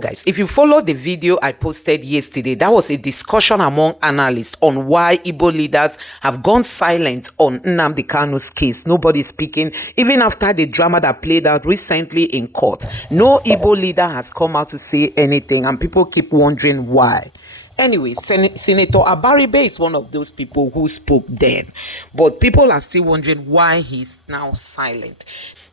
Guys, if you follow the video I posted yesterday, that was a discussion among analysts on why Igbo leaders have gone silent on Nnamdi Kanu's case. Nobody speaking. Even after the drama that played out recently in court, no Igbo leader has come out to say anything, and people keep wondering why. Anyway, Senator Abaribe is one of those people who spoke then, but people are still wondering why he's now silent.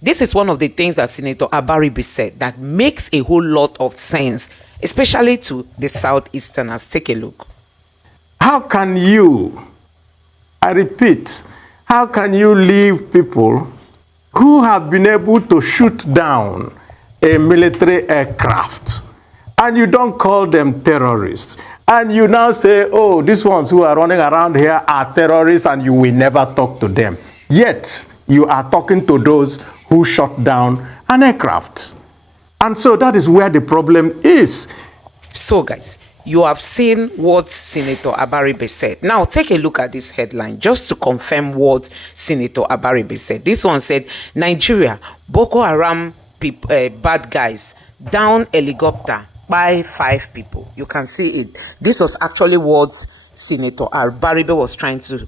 This is one of the things that Senator Abaribe said that makes a whole lot of sense, especially to the Southeasterners. Take a look. How can you, I repeat, how can you leave people who have been able to shoot down a military aircraft and you don't call them terrorists? And you now say, oh, these ones who are running around here are terrorists and you will never talk to them. Yet, you are talking to those who shot down an aircraft. And so that is where the problem is. So, guys, you have seen what Senator Abaribe said. Now, take a look at this headline just to confirm what Senator Abaribe said. This one said, Nigeria, Boko Haram bad guys, down helicopter by 5 people. You can see it. This was actually what Senator Abaribe was trying to,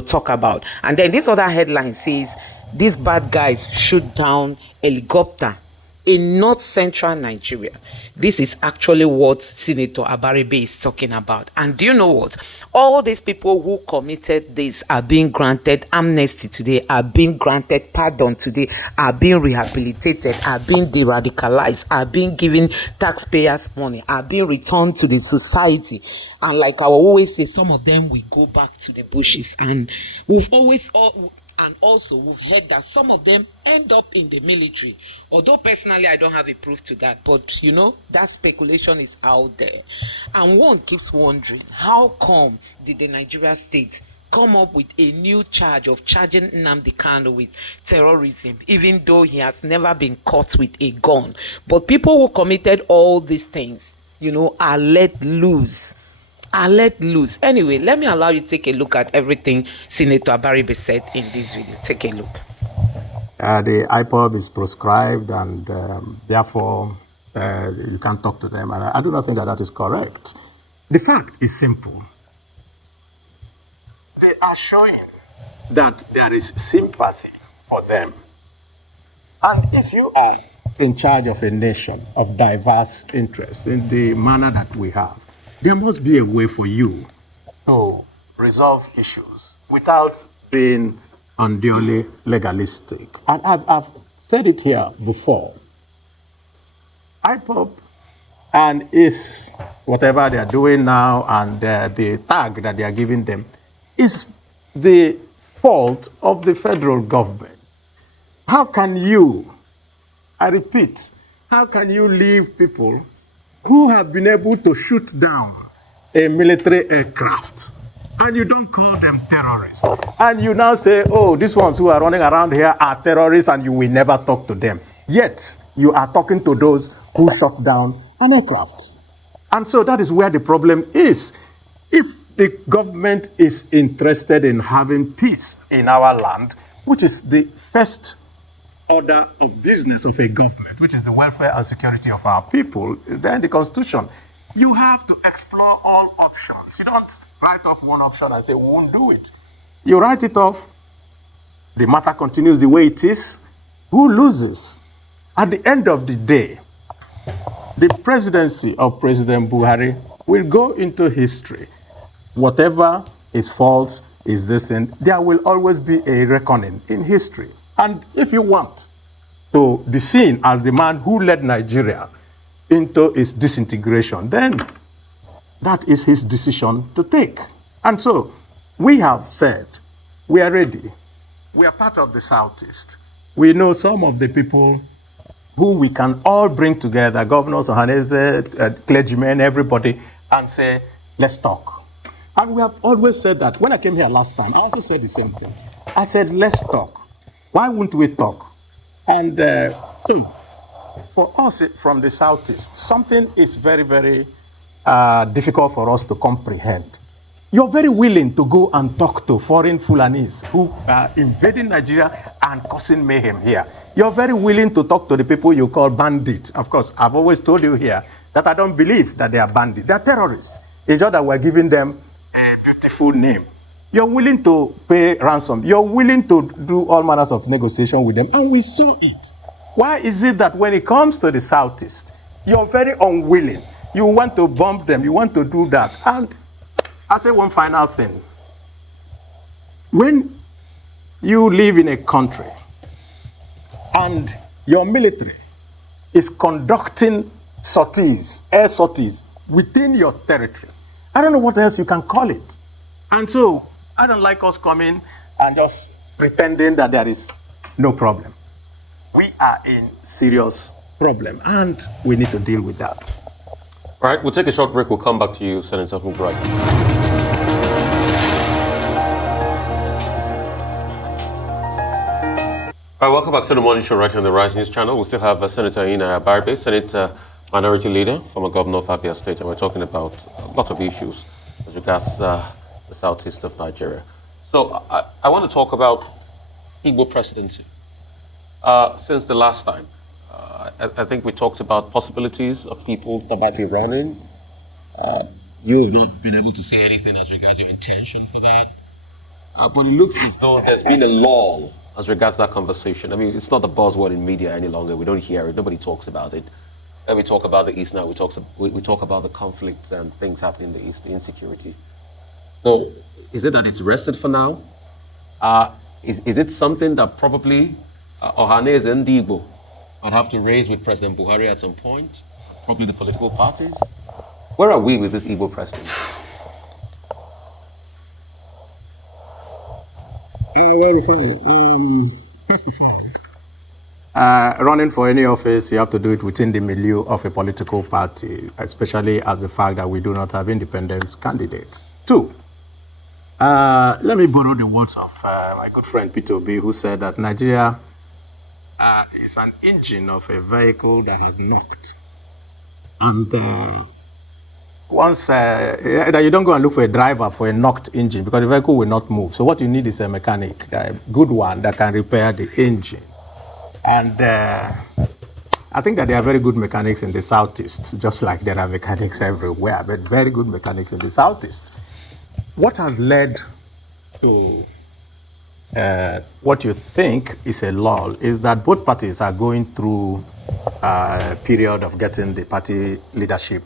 talk about. And then this other headline says, these bad guys shoot down helicopter in north central Nigeria. This is actually what Senator Abaribe is talking about. And do you know what? All these people who committed this are being granted amnesty today, are being granted pardon today, are being rehabilitated, are being de-radicalized, are being given taxpayers' money, are being returned to the society. And like I always say, some of them will go back to the bushes. And we've heard that some of them end up in the military. Although personally I don't have a proof to that, but that speculation is out there. And one keeps wondering, how come did the Nigeria state come up with a new charge of charging Nnamdi Kanu with terrorism, even though he has never been caught with a gun? But people who committed all these things, are let loose. Anyway, let me allow you to take a look at everything Senator Abaribe said in this video. Take a look. The IPOB is proscribed, and therefore you can't talk to them. And I do not think that is correct. The fact is simple. They are showing that there is sympathy for them. And if you are in charge of a nation of diverse interests in the manner that we have, there must be a way for you to resolve issues without being unduly legalistic. And I've said it here before. IPOB and is whatever they are doing now, and the tag that they are giving them is the fault of the federal government. How can you, I repeat, how can you leave people who have been able to shoot down a military aircraft and you don't call them terrorists? And you now say, oh, these ones who are running around here are terrorists and you will never talk to them. Yet, you are talking to those who shot down an aircraft. And so that is where the problem is. If the government is interested in having peace in our land, which is the first order of business of a government, which is the welfare and security of our people, then the Constitution, you have to explore all options. You don't write off one option and say, we won't do it. You write it off, the matter continues the way it is. Who loses? At the end of the day, the presidency of President Buhari will go into history. Whatever is false is this thing, there will always be a reckoning in history. And if you want to be seen as the man who led Nigeria into its disintegration, then that is his decision to take. And so we have said we are ready. We are part of the Southeast. We know some of the people who we can all bring together, governors, Ohanese, clergymen, everybody, and say, let's talk. And we have always said that. When I came here last time, I also said the same thing. I said, let's talk. Why wouldn't we talk? And so, for us from the Southeast, something is very, very difficult for us to comprehend. You're very willing to go and talk to foreign Fulanis who are invading Nigeria and causing mayhem here. You're very willing to talk to the people you call bandits. Of course, I've always told you here that I don't believe that they are bandits. They are terrorists. It's just that we're giving them a beautiful name. You're willing to pay ransom. You're willing to do all manners of negotiation with them, and we saw it. Why is it that when it comes to the Southeast, you're very unwilling? You want to bomb them. You want to do that. And I'll say one final thing. When you live in a country and your military is conducting sorties, air sorties, within your territory, I don't know what else you can call it. And so, I don't like us coming and just pretending that there is no problem. We are in serious problem, and we need to deal with that. All right, we'll take a short break. We'll come back to you, Senator Mubarak. All right, welcome back to the morning show right here on the Rise News channel. We still have Senator Enyinnaya Abaribe, Senate Minority Leader, former Governor of Abia State, and we're talking about a lot of issues as regards the southeast of Nigeria. So I want to talk about Igbo presidency. Since the last time, I think we talked about possibilities of people that might be running. You have not been able to say anything as regards your intention for that. But it looks as though there's been a lull as regards that conversation. I mean, it's not the buzzword in media any longer. We don't hear it. Nobody talks about it. When we talk about the East now, we talk about the conflicts and things happening in the East, the insecurity. So, is it that it's rested for now? Is it something that probably Ohaneze and Igbo might have to raise with President Buhari at some point? Probably the political parties? Where are we with this Igbo president? First of all, running for any office, you have to do it within the milieu of a political party, especially as the fact that we do not have independent candidates. Two, let me borrow the words of my good friend Peter Obi, who said that Nigeria is an engine of a vehicle that has knocked. And once that you don't go and look for a driver for a knocked engine, because the vehicle will not move. So what you need is a mechanic, a good one that can repair the engine. And I think that there are very good mechanics in the Southeast, just like there are mechanics everywhere, but very good mechanics in the Southeast. What has led to what you think is a lull is that both parties are going through a period of getting the party leadership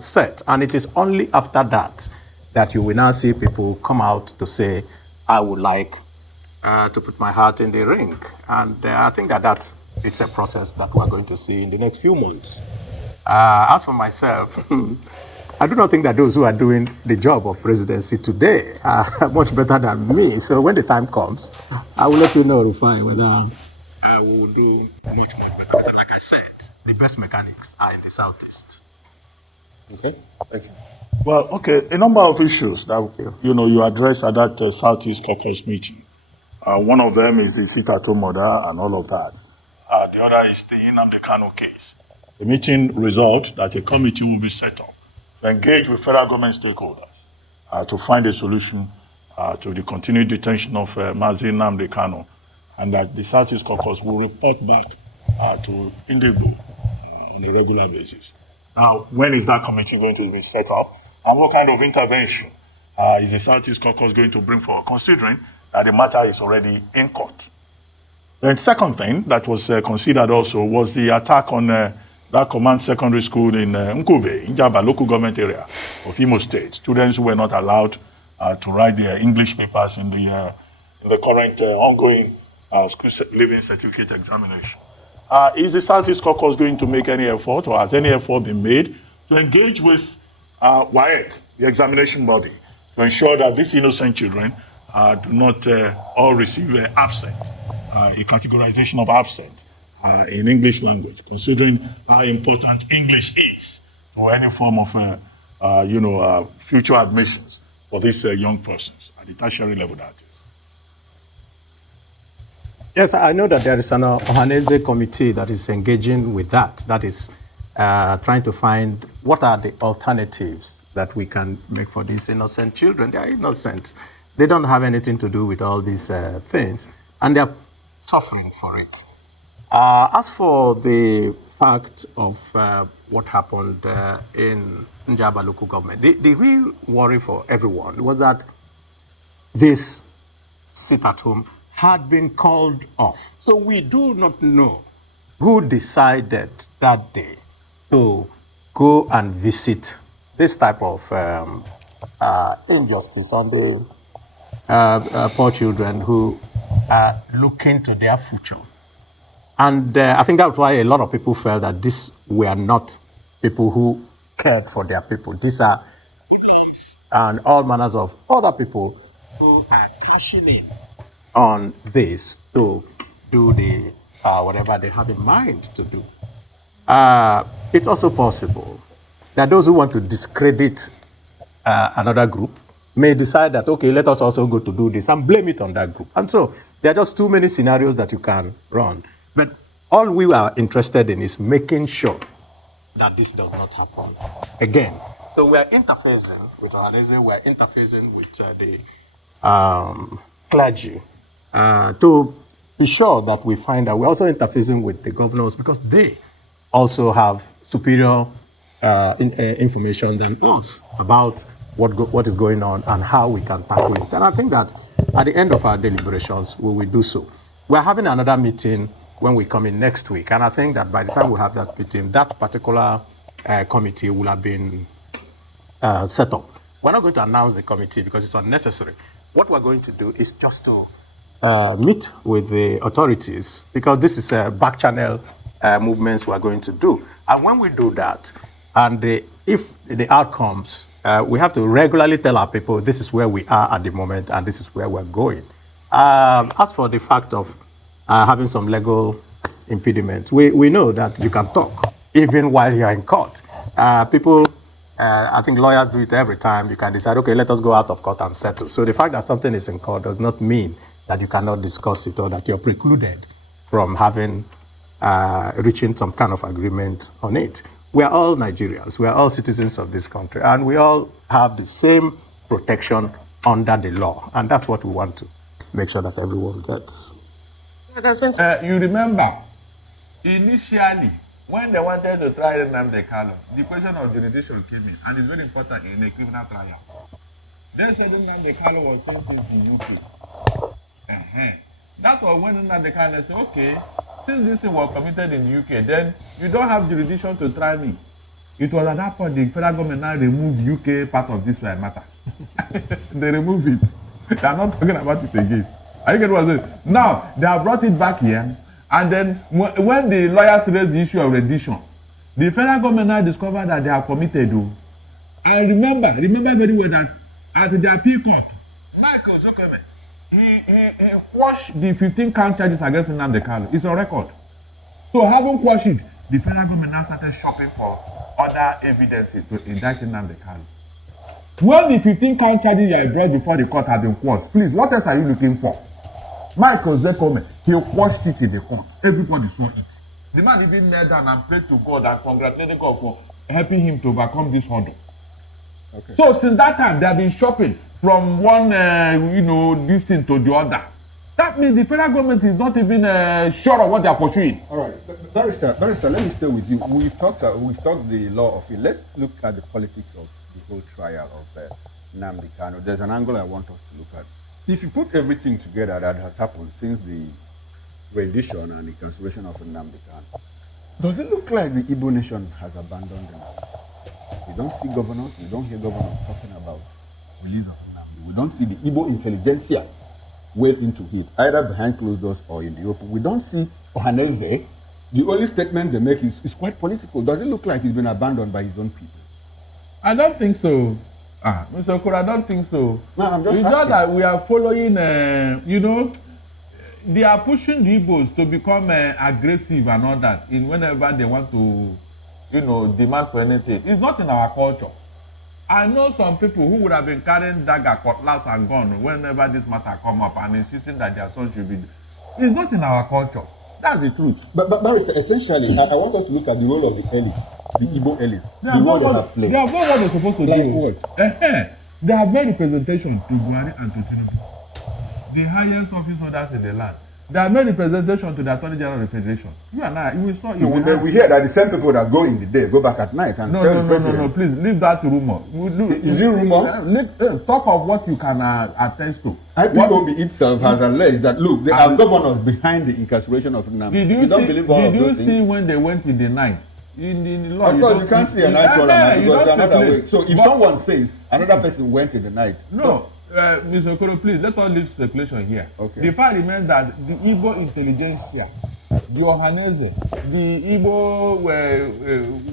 set. And it is only after that that you will now see people come out to say, I would like to put my heart in the ring. And I think that it's a process that we're going to see in the next few months. As for myself, I do not think that those who are doing the job of presidency today are much better than me. So when the time comes, I will let you know, Rufai, whether I will do much more better. But like I said, the best mechanics are in the Southeast. Okay, thank you. Well, okay, a number of issues that you addressed at that Southeast Caucus meeting. One of them is the sit-at-home order and all of that. The other is the Nnamdi Kanu case. The meeting resolved that a committee will be set up to engage with federal government stakeholders to find a solution to the continued detention of Mazi Nnamdi Kanu, and that the Southeast Caucus will report back to Indigo on a regular basis. Now, when is that committee going to be set up, and what kind of intervention is the Southeast Caucus going to bring forward, considering that the matter is already in court? The second thing that was considered also was the attack on that command secondary school in Nkube, Njaba local government area of Imo State. Students who were not allowed to write their English papers in the current ongoing school leaving certificate examination. Is the Southeast Caucus going to make any effort, or has any effort been made to engage with WAEC, the examination body, to ensure that these innocent children do not all receive absent, a categorization of absent in English language, considering how important English is to any form of future admissions for these young persons at the tertiary level, that is. Yes, I know that there is an Ohaneze committee that is engaging with that is trying to find what are the alternatives that we can make for these innocent children. They are innocent. They don't have anything to do with all these things, and they are suffering for it. As for the fact of what happened in Njaba local government, the real worry for everyone was that this sit-at-home had been called off. So we do not know who decided that day to go and visit this type of injustice on the poor children who are looking to their future. And I think that's why a lot of people felt that these were not people who cared for their people. These are and all manners of other people who are cashing in on this to do the whatever they have in mind to do. It's also possible that those who want to discredit another group may decide that, okay, let us also go to do this and blame it on that group. And so there are just too many scenarios that you can run. But all we are interested in is making sure that this does not happen again. So we are interfacing with Ohanese, we are interfacing with the clergy to be sure that we find out. We're also interfacing with the governors because they also have superior information than us about what is going on and how we can tackle it. And I think that at the end of our deliberations, we will do so. We're having another meeting when we come in next week, and I think that by the time we have that meeting, that particular committee will have been set up. We're not going to announce the committee because it's unnecessary. What we're going to do is just to meet with the authorities, because this is a back channel movements we're going to do. And when we do that, and if the outcomes, we have to regularly tell our people this is where we are at the moment and this is where we're going. As for the fact of having some legal impediments, we know that you can talk even while you're in court. People, I think lawyers do it every time. You can decide, okay, let us go out of court and settle. So the fact that something is in court does not mean that you cannot discuss it or that you're precluded from having reaching some kind of agreement on it. We are all Nigerians. We are all citizens of this country, and we all have the same protection under the law, and that's what we want to make sure that everyone gets. You remember, initially, when they wanted to try Nnamdi Kanu, the question of jurisdiction came in, and it's very important in a criminal trial. They said Nnamdi Kanu was sentenced in UK. That was when Nnamdi Kanu said, okay, since this thing was committed in the UK, then you don't have jurisdiction to try me. It was at that point the federal government now removed UK part of this matter. They removed it. They are not talking about it again. Are you getting what I'm saying? Now, they have brought it back here, and then when the lawyers raised the issue of rendition, the federal government now discovered that they have committed. And remember very well that at the appeal court, Michael Zokeme, he quashed the 15 count charges against Nnamdi Kanu. It's on record. So having quashed it, the federal government now started shopping for other evidences to indict Nnamdi Kanu. When the 15 count charges you are brought before the court have been quashed, please, what else are you looking for? Michael Zekome, he quashed it in the court. Everybody saw it. The man even knelt down and prayed to God and congratulated God for helping him to overcome this hurdle. Okay. So since that time, they have been shopping from one, this thing to the other. That means the federal government is not even sure of what they are pursuing. All right, Barrister, let me stay with you. We've talked the law of it. Let's look at the politics of the whole trial of Nnamdi Kanu. There's an angle I want us to look at. If you put everything together that has happened since the rendition and the incarceration of Nnamdi Kanu, does it look like the Igbo nation has abandoned them? We don't see governors, we don't hear governors talking about release of Nnamdi. We don't see the Igbo intelligentsia wade into it, either behind closed doors or in the open. We don't see Ohanese. The only statement they make is quite political. Does it look like he's been abandoned by his own people? I don't think so. Mr. Okoro, I don't think so. No, I'm just asking. It's not that we are following, they are pushing the Igbos to become aggressive and all that in whenever they want to, demand for anything. It's not in our culture. I know some people who would have been carrying dagger, cutlass, and gun whenever this matter come up and insisting that their son should be. It's not in our culture. That's the truth. But Barrister, essentially, I want us to look at the role of the elites. the Igbo elites, They the have role not they what, have played. they have not what they're supposed to Like do. what? They have made representation to Buhari and to Tinubu, the highest office holders in the land. They have made representation to the Attorney General of the Federation. You and I, we saw it. No, we hear that the same people that go in the day go back at night and tell the president. No, please leave that rumor. Is it rumor? Talk of what you can attest to. IPOB itself has alleged that, look, there are governors behind the incarceration of Nnamdi. Did you don't believe all of those see things? when they went in the night? In the law, Of course, you can't see a night caller because there's another way. So if someone says another person went in the night. No, Mr. Okoro, please, let us leave speculation here. Okay. The fact remains that the Igbo intelligentsia, the Ohanese, the Igbo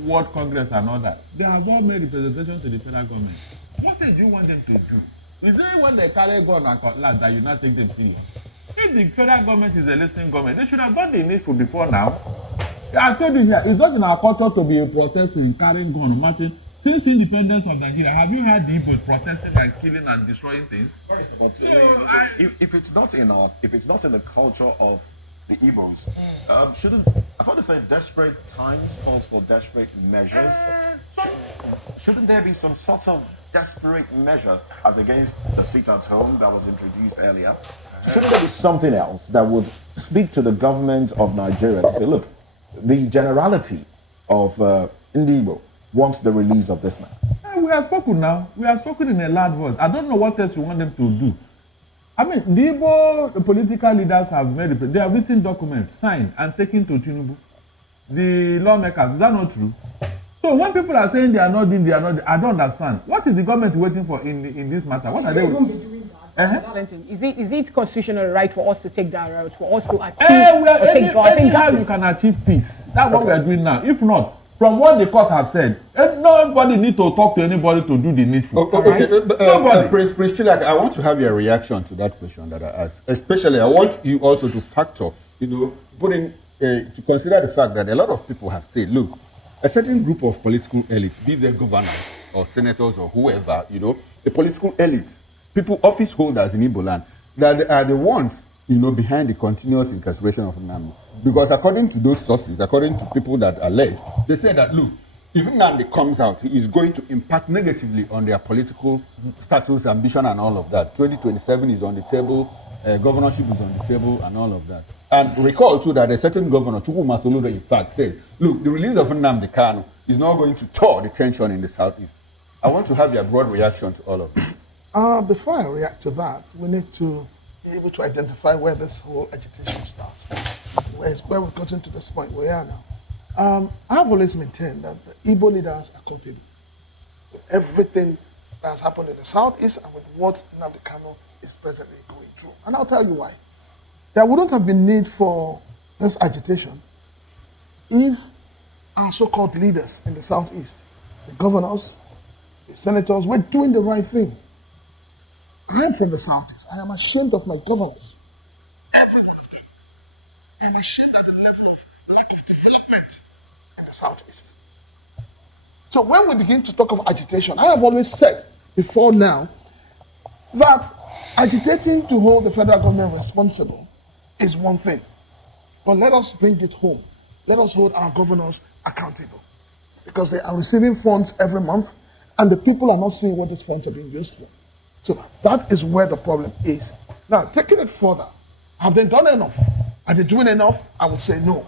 World Congress and all that, they have all made representation to the federal government. What do you want them to do? Is it when they carry gun and cutlass that you not take them serious? If the federal government is a listening government, they should have done the needful before now. I told you here, it's not in our culture to be protesting, carrying gun, marching. Since independence of Nigeria, have you heard the Igbos protesting and killing and destroying things? But if it's not in the culture of the Igbos, I thought they said desperate times calls for desperate measures. Shouldn't there be some sort of desperate measures as against the sit-at-home that was introduced earlier? Shouldn't there be something else that would speak to the government of Nigeria to say, look, the generality of Igbo wants the release of this man? We have spoken now. We have spoken in a loud voice. I don't know what else you want them to do. I mean, the Igbo political leaders have they have written documents, signed, and taken to Tinubu. The lawmakers, is that not true? So when people are saying they are not doing, I don't understand. What is the government waiting for in this matter? What are they doing? Is it constitutional right for us to take that route, for us to achieve anyhow you can achieve peace? That's what we are doing now. If not, from what the court have said, nobody need to talk to anybody to do the needful. Okay. Nobody. Prince Chilak, I want to have your reaction to that question that I asked. Especially, I want you also to factor, to consider the fact that a lot of people have said, look, a certain group of political elites, be they governors or senators or whoever, the political elites, people, office holders in Igbo land, that are the ones, behind the continuous incarceration of Nnamdi. Because according to those sources, according to people that allege, they say that, look, if Nnamdi comes out, he is going to impact negatively on their political status, ambition, and all of that. 2027 is on the table, governorship is on the table, and all of that. And recall, too, that a certain governor, Chukwuma Soludo, in fact, says, look, the release of Nnamdi Kanu is not going to thaw the tension in the southeast. I want to have your broad reaction to all of this. Before I react to that, we need to be able to identify where this whole agitation starts. Where we've gotten to this point where we are now. I've always maintained that the Igbo leaders are culpable with everything that has happened in the southeast and with what Nnamdi Kanu is presently going through. And I'll tell you why. There wouldn't have been need for this agitation if our so-called leaders in the southeast, the governors, the senators, were doing the right thing. I am from the southeast. I am ashamed of my governors. Every one of them. I'm ashamed at the level of lack of development in the southeast. So when we begin to talk of agitation, I have always said before now that agitating to hold the federal government responsible is one thing. But let us bring it home. Let us hold our governors accountable. Because they are receiving funds every month and the people are not seeing what these funds are being used for. So that is where the problem is. Now, taking it further, have they done enough? Are they doing enough? I would say no.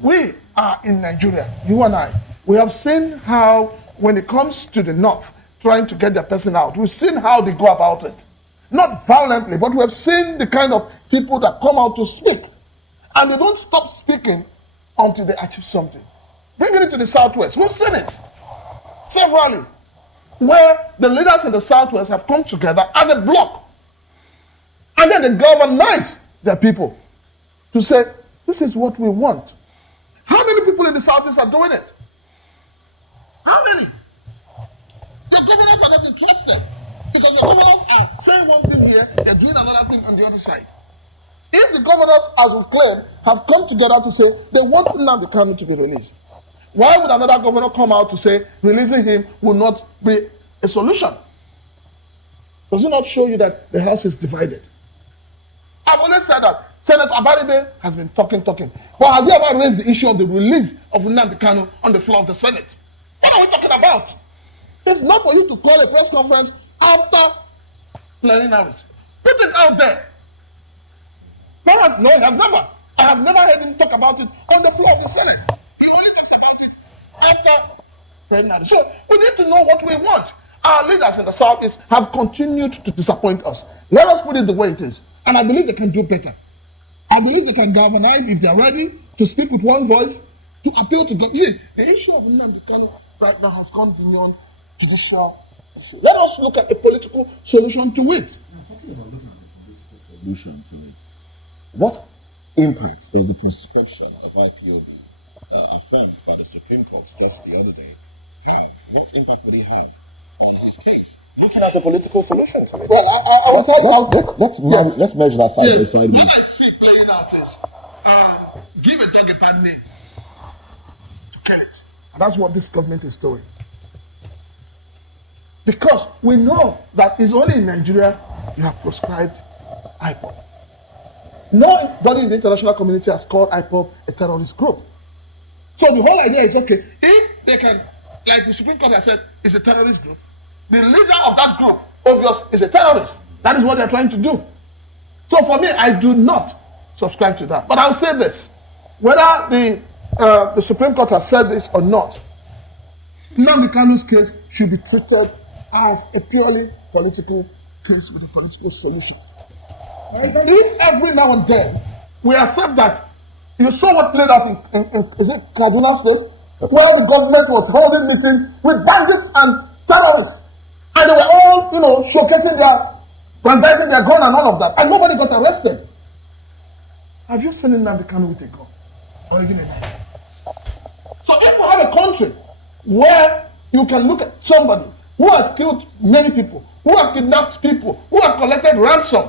We are in Nigeria, you and I. We have seen how, when it comes to the north, trying to get their person out, we've seen how they go about it. Not violently, but we have seen the kind of people that come out to speak. And they don't stop speaking until they achieve something. Bringing it to the southwest, we've seen it severally, where the leaders in the southwest have come together as a bloc. And then they galvanize their people to say, this is what we want. How many people in the southeast are doing it? How many? The governors are not interested because the governors are saying one thing here, they're doing another thing on the other side. If the governors, as we claim, have come together to say they want Nnamdi Kanu to be released, why would another governor come out to say releasing him will not be a solution? Does it not show you that the house is divided? I've always said that Senator Abaribe has been talking. But has he ever raised the issue of the release of Nnamdi Kanu on the floor of the Senate? What are we talking about? It's not for you to call a press conference after plenaries. Put it out there. No, it has never. I have never heard him talk about it on the floor of the Senate. He only talks about it after plenaries. So we need to know what we want. Our leaders in the Southeast have continued to disappoint us. Let us put it the way it is. And I believe they can do better. I believe they can galvanize if they're ready to speak with one voice, to appeal to God. See, the issue of Nnamdi Kanu right now has gone beyond judicial issue. Let us look at a political solution to it. Talking about looking at a political solution to it, what impact does the proscription of IPOB affirmed by the Supreme Court just the other day have? What impact would it have on his case? Looking at a political solution to it. Well, let's measure that side by side. What I see playing out is give a dog a bad name to kill it. And that's what this government is doing. Because we know that it's only in Nigeria you have proscribed IPOB. Nobody in the international community has called IPOB a terrorist group. So the whole idea is, okay, if they can, like the Supreme Court has said, it's a terrorist group, the leader of that group, obvious, is a terrorist. That is what they're trying to do. So for me, I do not subscribe to that. But I'll say this, whether the Supreme Court has said this or not, Nnamdi Kanu's case should be treated as a purely political case with a political solution. If every now and then we accept that, you saw what played out in is it Kaduna State, where the government was holding meeting with bandits and terrorists, and they were all, showcasing brandishing their gun and all of that, and nobody got arrested. Have you seen Nnamdi Kanu with a gun or even a knife? So if we have a country where you can look at somebody who has killed many people, who have kidnapped people, who have collected ransom,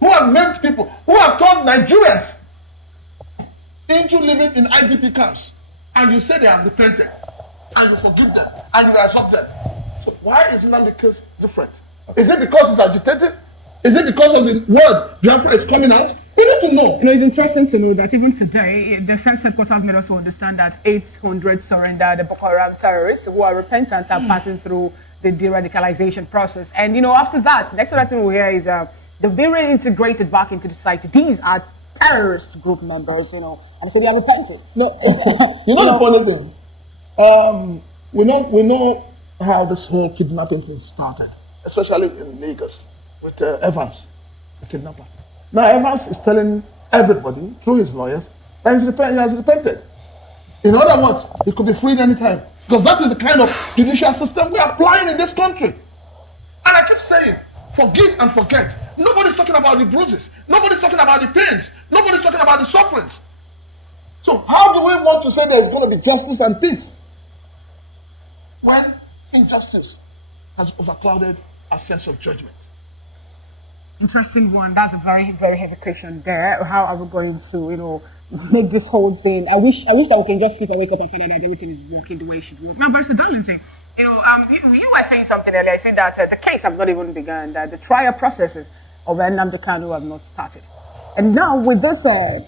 who have maimed people, who have turned Nigerians into living in IDP camps, and you say they have repented, and you forgive them, and you resurrect them. So why is Nnamdi case different? Is it because it's agitated? Is it because of the word Biafra is coming out? We need to know. It's interesting to know that even today, the defense headquarters made us understand that 800 surrendered the Boko Haram terrorists who are repentant are passing through the de-radicalization process. And, after that, the next other thing we hear is they've been reintegrated back into the society. These are terrorist group members, and they say they are repented. No, the funny thing, we know how this whole kidnapping thing started, especially in Lagos with Evans, the kidnapper. Now Evans is telling everybody through his lawyers that he has repented. In other words, he could be freed anytime, because that is the kind of judicial system we are applying in this country. And I keep saying, forgive and forget. Nobody's talking about the bruises. Nobody's talking about the pains. Nobody's talking about the sufferings. So how do we want to say there is going to be justice and peace when injustice has overclouded our sense of judgment? Interesting one. That's a very, very heavy question there. How are we going to, make this whole thing? I wish that we can just sleep and wake up and find out that everything is working the way it should work. Now, Barrister Darlington, you were saying something earlier. I said that the case has not even begun, that the trial processes of Nnamdi Kanu have not started. And now with this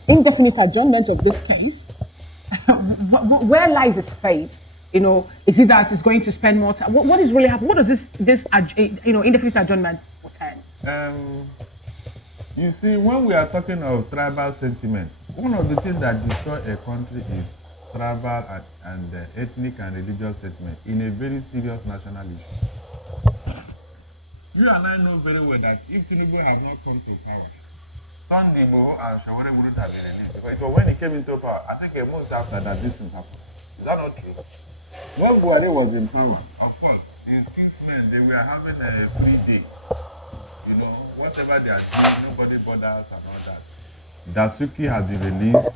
indefinite adjournment of this case, where lies his fate? Is it that it's going to spend more time? What is really happening? What does this indefinite adjournment portend? You see, when we are talking of tribal sentiment, one of the things that destroy a country is tribal and ethnic and religious sentiment in a very serious national issue. You and I know very well that if Tinubu have not come to power, Sunday Igboho and Shawore wouldn't have been released. Because it was when he came into power, I think a month after that this thing happened. Is that not true? When Buhari was in power, of course, his kinsmen, they were having a free day. Whatever they are doing, nobody bothers and all that. Dasuki has been released.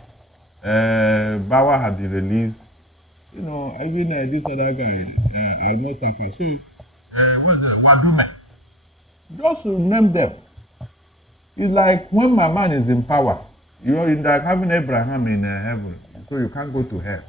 Bawa has been released. Even this other guy, almost like a what's that? Wadume. Just name them. It's like when my man is in power, it's like having Abraham in heaven, so you can't go to hell.